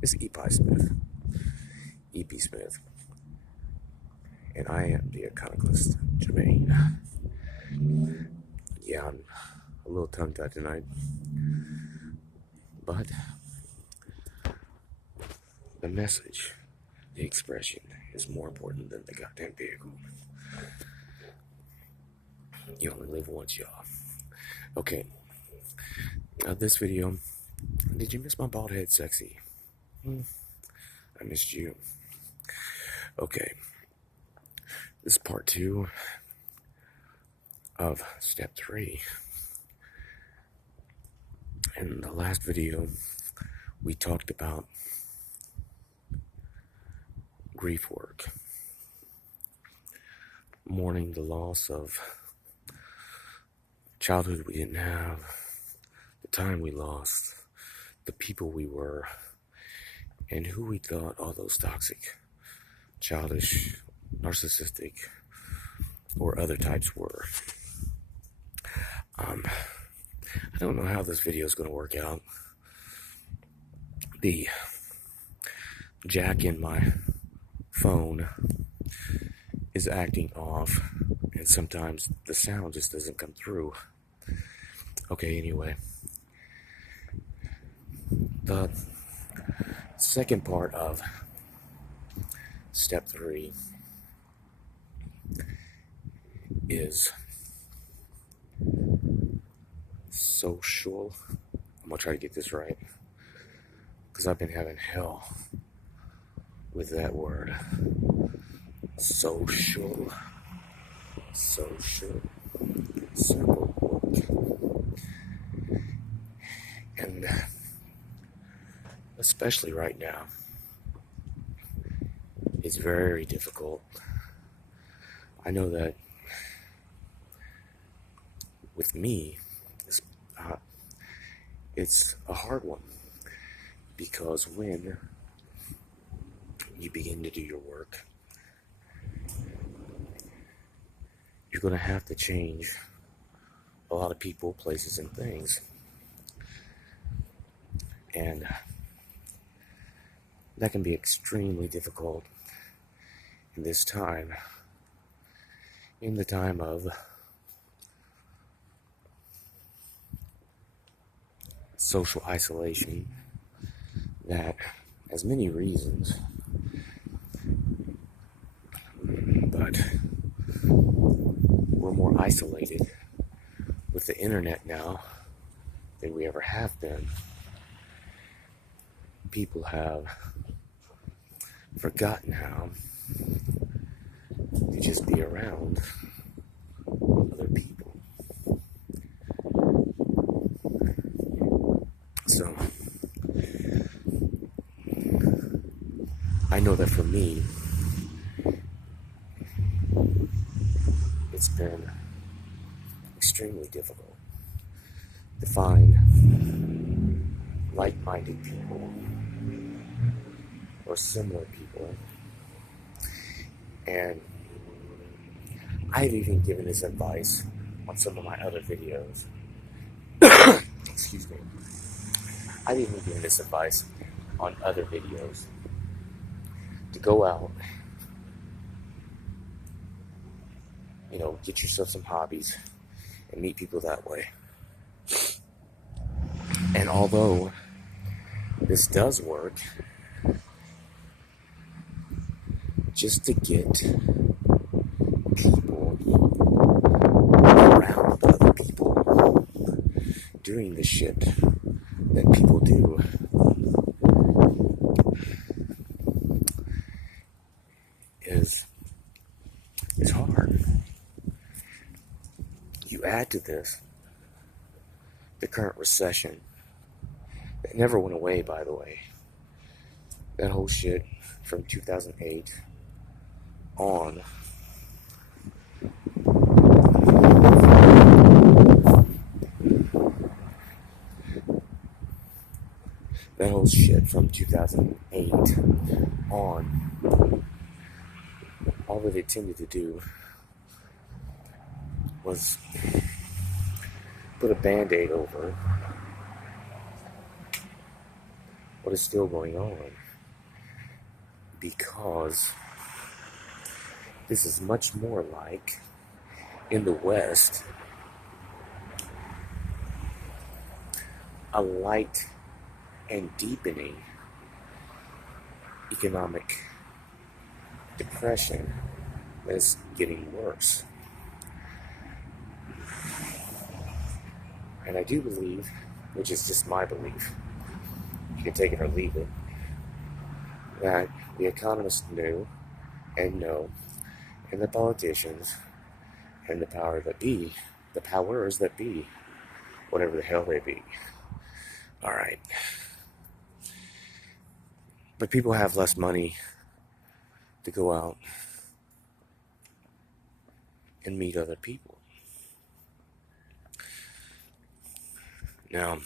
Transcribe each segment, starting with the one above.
It's E.P. Smith. E.P. Smith. And I am the iconoclast, Jermaine. Yeah, I'm a little tongue-tied tonight. But the message, the expression, is more important than the goddamn vehicle. You only live once, y'all. Okay. This video, did you miss my bald head sexy? I missed you. Okay. This is part 2 of step 3. In the last video, we talked about grief work, mourning the loss of childhood we didn't have, the time we lost, the people we were, and who we thought all those toxic, childish, narcissistic, or other types were. I don't know how this video is going to work out. The jack in my phone is acting off, and sometimes the sound just doesn't come through. Okay, anyway. The second part of step 3 is social. I'm gonna try to get this right, because I've been having hell with that word. Social. Circle work. And especially right now, it's very difficult. I know that with me, it's a hard one, because when you begin to do your work, you're going to have to change a lot of people, places, and things. And that can be extremely difficult in this time, in the time of social isolation that has many reasons, but we're more isolated with the internet now than we ever have been. People have forgotten how to just be around other people. So, I know that for me, it's been extremely difficult to find like-minded people or similar people. And I've even given this advice on some of my other videos. Excuse me. I've even given this advice on other videos to go out, get yourself some hobbies and meet people that way. And although this does work, just to get people around other people doing the shit that people do is hard. You add to this the current recession that never went away, by the way. That whole shit from 2008 on. That whole shit from 2008 on, all that it tended to do was put a Band-Aid over what is still going on, because this is much more like, in the West, a light and deepening economic depression that is getting worse. And I do believe, which is just my belief, you can take it or leave it, that the economists knew and know, and the politicians and the powers that be, whatever the hell they be. Alright. But people have less money to go out and meet other people. Now,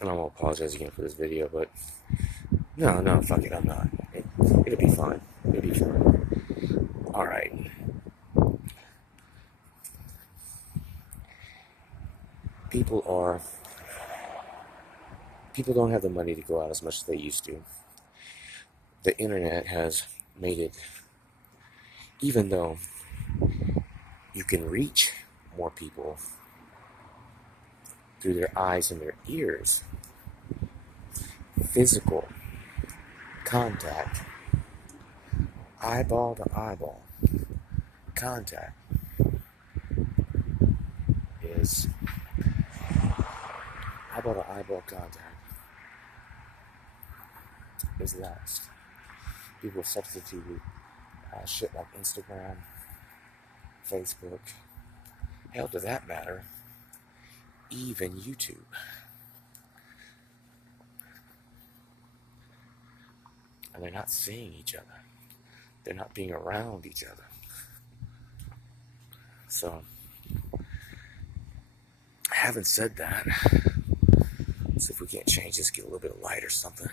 and I won't apologize again for this video, but no, fuck it, I'm not. It'll be fine. It'll be fine. Alright. People don't have the money to go out as much as they used to. The internet has made it, even though you can reach more people through their eyes and their ears, physical contact, eyeball to eyeball contact is less. People substitute shit like Instagram, Facebook, hell, to that matter, even YouTube. And they're not seeing each other. They're not being around each other. So, having said that, let's see if we can't change this, get a little bit of light or something.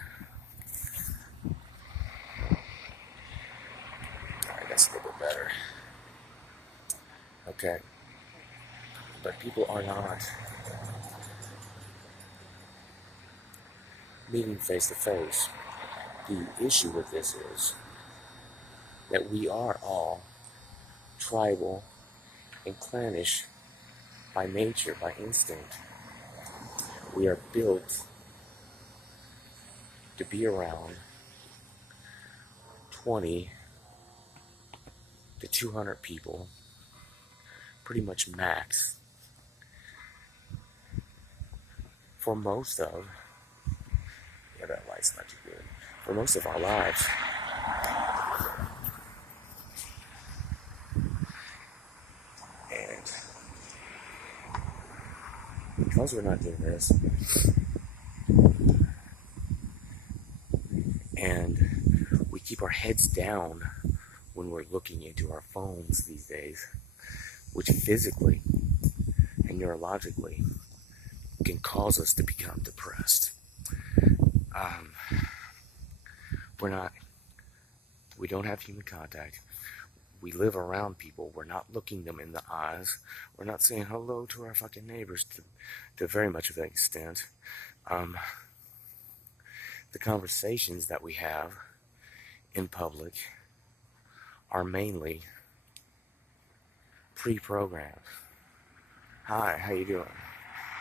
Alright, that's a little bit better. Okay. But people are not meeting face to face. The issue with this is that we are all tribal and clannish by nature, by instinct. We are built to be around 20 to 200 people, pretty much max, for most of, yeah, that light's not too good, for most of our lives. And because we're not doing this, and we keep our heads down when we're looking into our phones these days, which physically and neurologically can cause us to become depressed. We don't have human contact. We live around people. We're not looking them in the eyes. We're not saying hello to our fucking neighbors to very much of an extent. The conversations that we have in public are mainly pre-programmed. Hi, how you doing?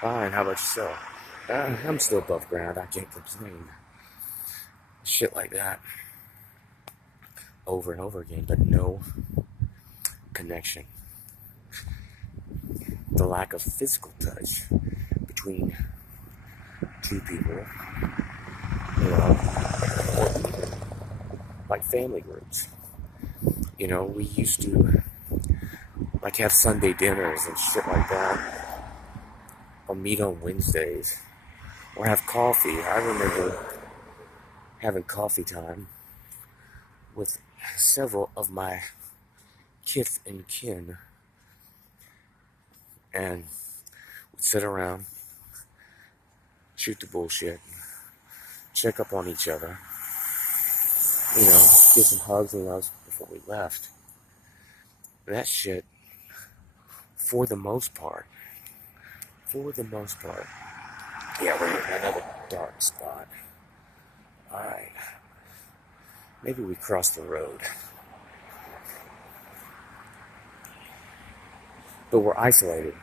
Fine, how about yourself? I'm still above ground, I can't complain. Shit like that. Over and over again, but no connection. The lack of physical touch between two people, or even like family groups. We used to like have Sunday dinners and shit like that, or meet on Wednesdays, or have coffee. I remember having coffee time with several of my kith and kin, and we'd sit around, shoot the bullshit, check up on each other, give some hugs and loves before we left. That shit, for the most part, for the most part. Yeah, we're in another dark spot. Alright. Maybe we crossed the road. But we're isolated.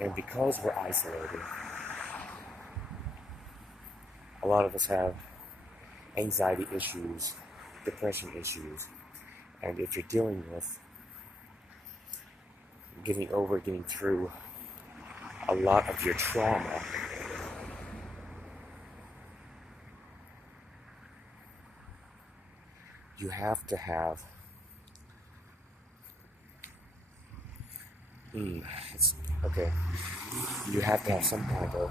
And because we're isolated, a lot of us have anxiety issues, depression issues. And if you're dealing with getting through a lot of your trauma, you have to have you have to have some kind of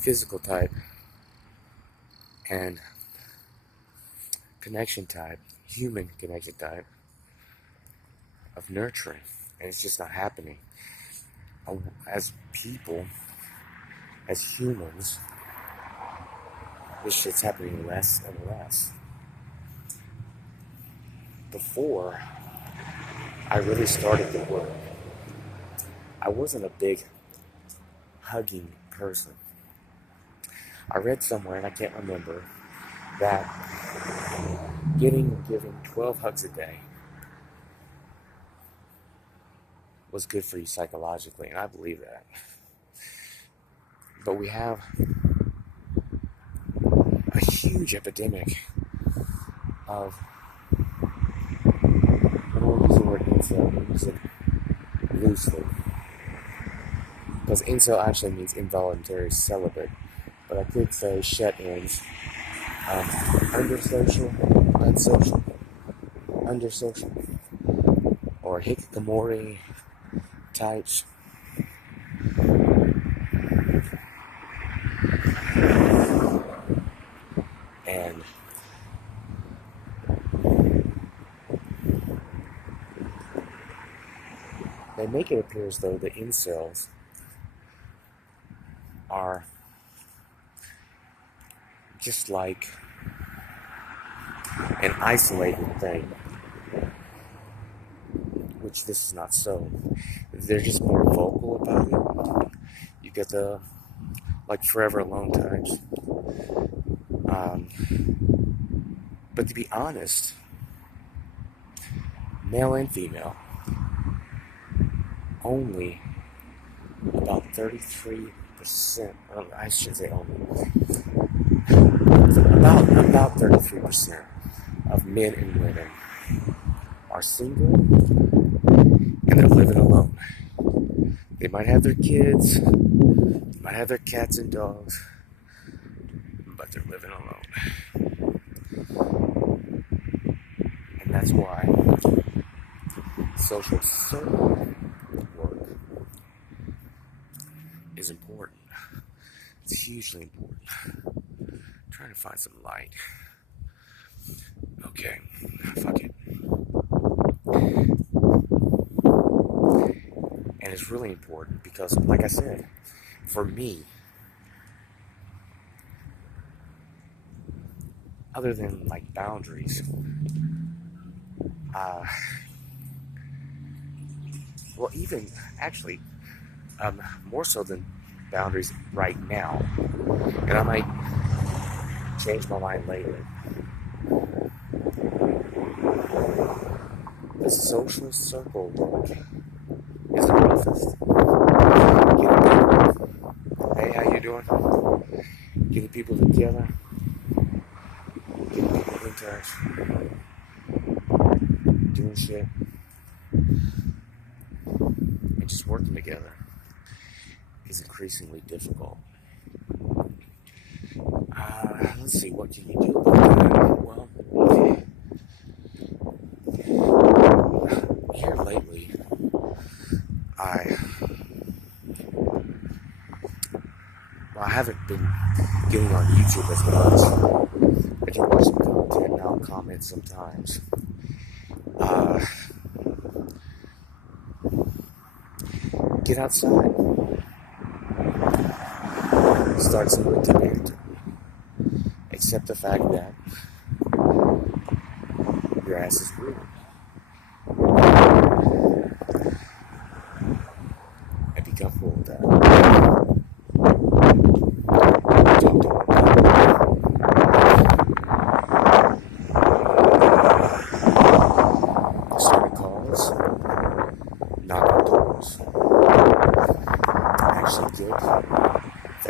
physical type and connection type, human connection type of nurturing, and it's just not happening. As people, as humans, this shit's happening less and less. Before I really started the work, I wasn't a big hugging person. I read somewhere, and I can't remember, that getting and giving 12 hugs a day was good for you psychologically, and I believe that. But we have a huge epidemic of, I don't want to use the word incel, I use it loosely, because incel actually means involuntary celibate, but I could say shut-ins, under-social, or hikikomori types. And they make it appear as though the incels are just like an isolated thing, which this is not so. They're just more vocal about it. You get the forever alone types. But to be honest, male and female, only about 33%, I shouldn't say only, about 33% of men and women are single and they're living alone. They might have their kids, they might have their cats and dogs, but they're living alone. And that's why social circle work is important. It's hugely important. I'm trying to find some light. Okay, fuck it. And it's really important because, like I said, for me, other than boundaries, well, even actually, more so than boundaries right now, and I might change my mind later. The social circle work is the roughest. Hey, how you doing? Getting people together, getting people in touch, doing shit, and just working together is increasingly difficult. Let's see, what can you do about that? Well, here lately, I haven't been getting on YouTube as much. I do watch some content and I'll comment sometimes. Get outside. Start somewhere to connect. Accept the fact that your ass is green.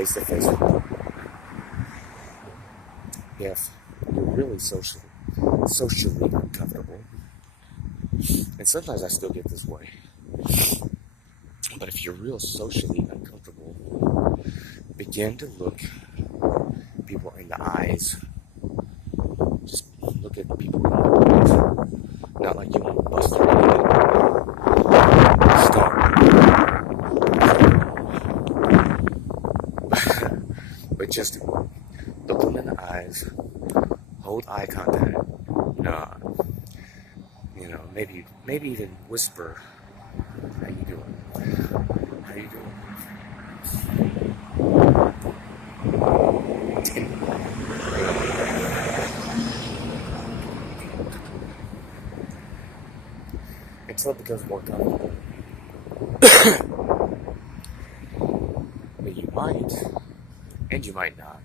face to face with them. If you're really socially uncomfortable, and sometimes I still get this way, but if you're real socially uncomfortable, begin to look people in the eyes. Just look at people in the eyes. Not like you want to bust their head. But just look them in the eyes, hold eye contact, maybe even whisper, "How you doing? How you doing?" Until it becomes more comfortable. But you might, and you might not.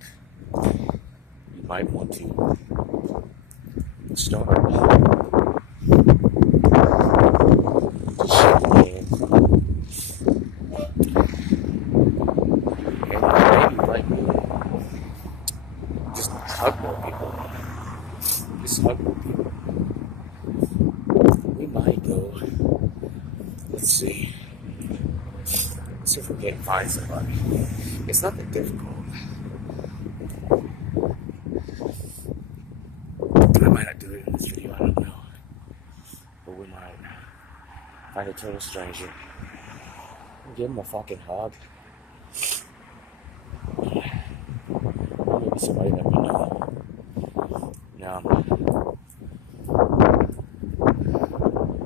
You might want to start just shaking hands. And maybe like just hug more people. Just hug more people. We might go. Let's see if we can find somebody. It's not that difficult. I might not do it in this video, I don't know. But we might find a total stranger and give them a fucking hug. Or maybe somebody that we know. Now,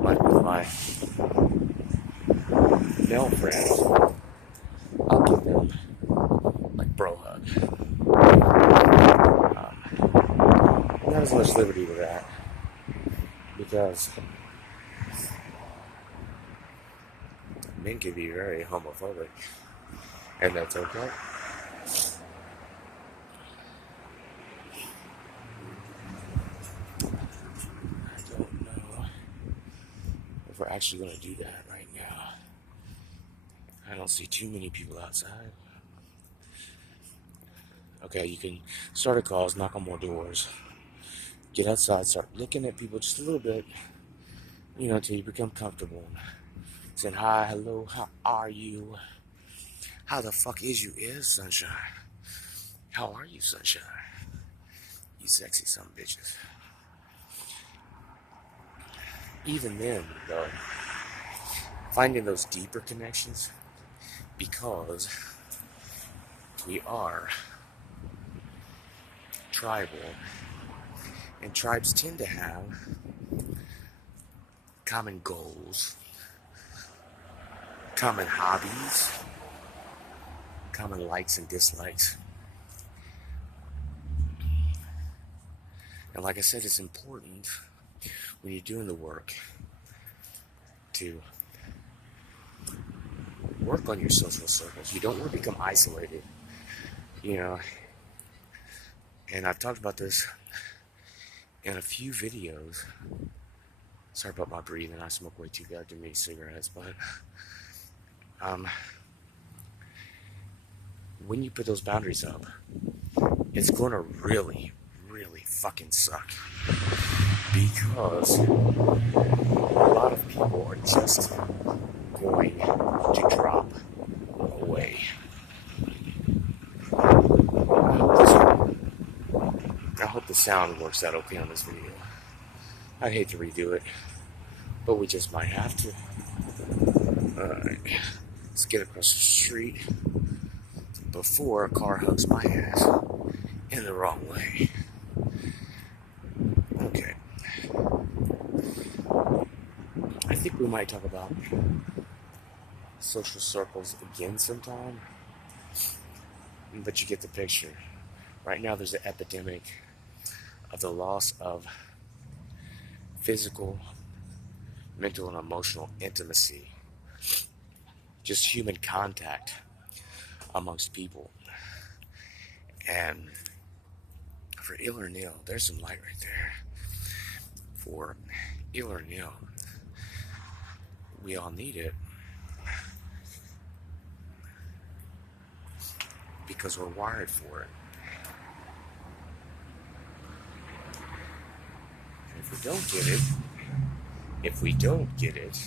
might be my male friends. I'll give them like bro hug. Not as much liberty with that, because men can be very homophobic, and that's okay. I don't know if we're actually going to do that right now. I don't see too many people outside. Okay, you can start a cause, knock on more doors, get outside, start looking at people just a little bit, until you become comfortable. Saying hi, hello, how are you? How the fuck is sunshine? How are you, sunshine? You sexy son of bitches. Even then, though, finding those deeper connections, because we are tribal, and tribes tend to have common goals, common hobbies, common likes and dislikes. And like I said, it's important when you're doing the work to work on your social circles. You don't want to become isolated, And I've talked about this in a few videos. Sorry about my breathing. I smoke way too goddamn many cigarettes, but when you put those boundaries up, it's gonna really, really fucking suck, because a lot of people are just going to drop away. I hope the sound works out okay on this video. I'd hate to redo it, but we just might have to. Alright, let's get across the street before a car hugs my ass in the wrong way. Okay. I think we might talk about social circles again sometime, but you get the picture. Right now there's an epidemic of the loss of physical, mental, and emotional intimacy. Just human contact amongst people. And for ill or nil, there's some light right there. For ill or nil, we all need it. because we're wired for it. And if we don't get it,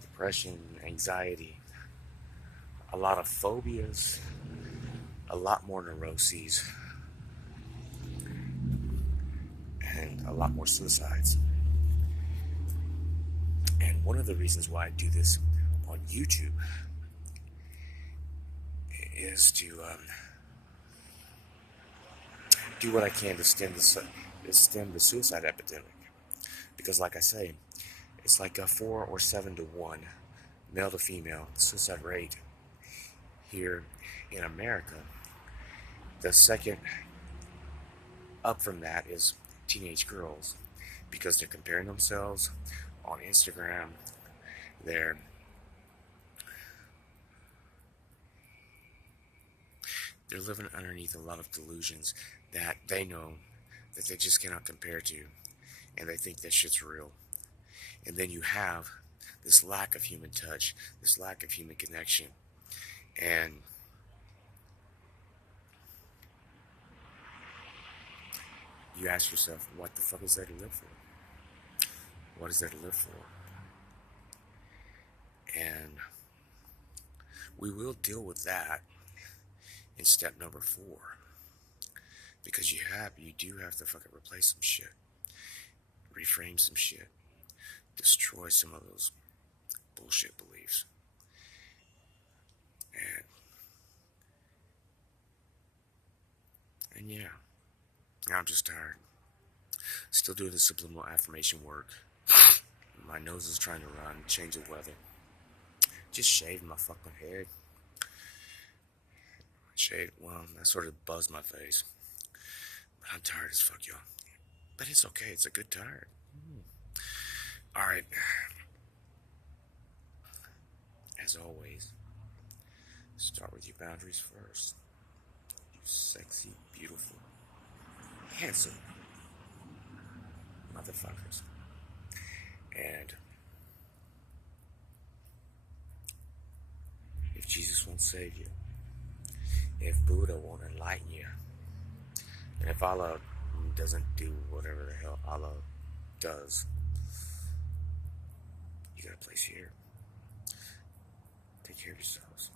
depression, anxiety, a lot of phobias, a lot more neuroses, and a lot more suicides. And one of the reasons why I do this on YouTube is to do what I can to stem the suicide epidemic. Because like I say, it's like a 4 or 7 to 1 male to female suicide rate here in America. The second up from that is teenage girls, because they're comparing themselves on Instagram. They're living underneath a lot of delusions that they know that they just cannot compare to, and they think that shit's real. And then you have this lack of human touch, this lack of human connection, and you ask yourself, what the fuck is there to live for? What is there to live for? And we will deal with that in step number 4, because you do have to fucking replace some shit, reframe some shit, destroy some of those bullshit beliefs. And yeah, I'm just tired. Still doing the subliminal affirmation work. My nose is trying to run, change the weather. Just shaving my fucking head. That sort of buzzed my face. But I'm tired as fuck, y'all. But it's okay, it's a good tired. Alright. As always, start with your boundaries first. You sexy, beautiful, handsome motherfuckers. And if Jesus won't save you, if Buddha won't enlighten you, and if Allah doesn't do whatever the hell Allah does, you got a place here. Take care of yourselves.